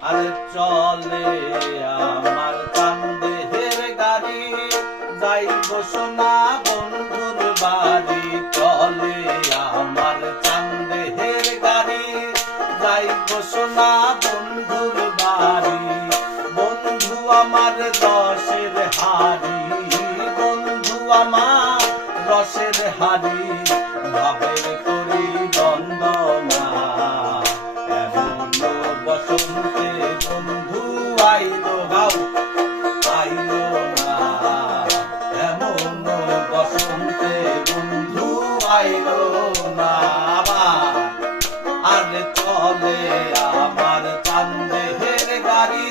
আরে চলে আমার কান্দেহের গাড়ি যাইব সোনা আইলো না আর চলে আমার চান্দেহের গাড়ি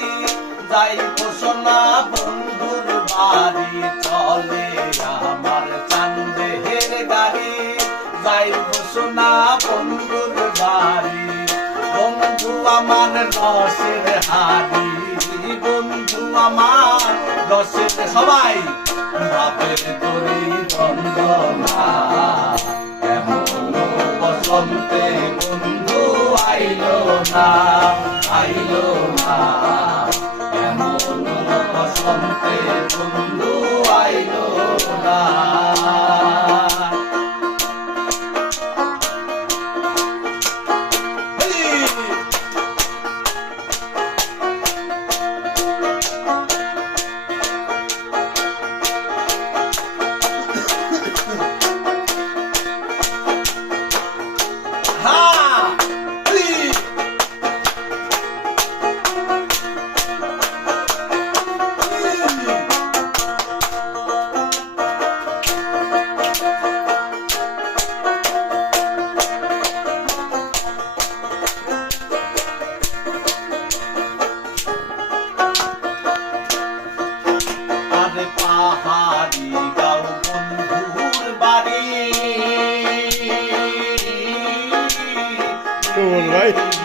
যাই সোনা বন্ধুর বাড়ি চলে আমার চান্দেহের গাড়ি সবাই বসন্তে বন্ধু আইলো না আইলো না। এমন বসন্তে বন্ধু soul, right?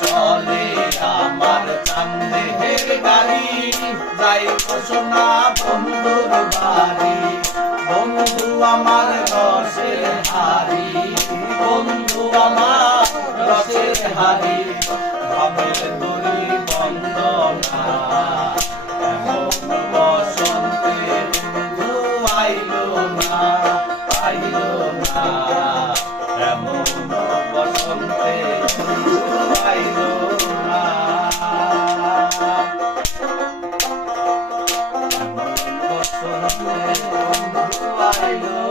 চলে আমার চান্দেহের গাড়ি। যাই ঘোষণা বন্ধুর বাড়ি। বন্ধু আমার রসের হারি বন্ধু আমার রসের হারি ভাবের I know.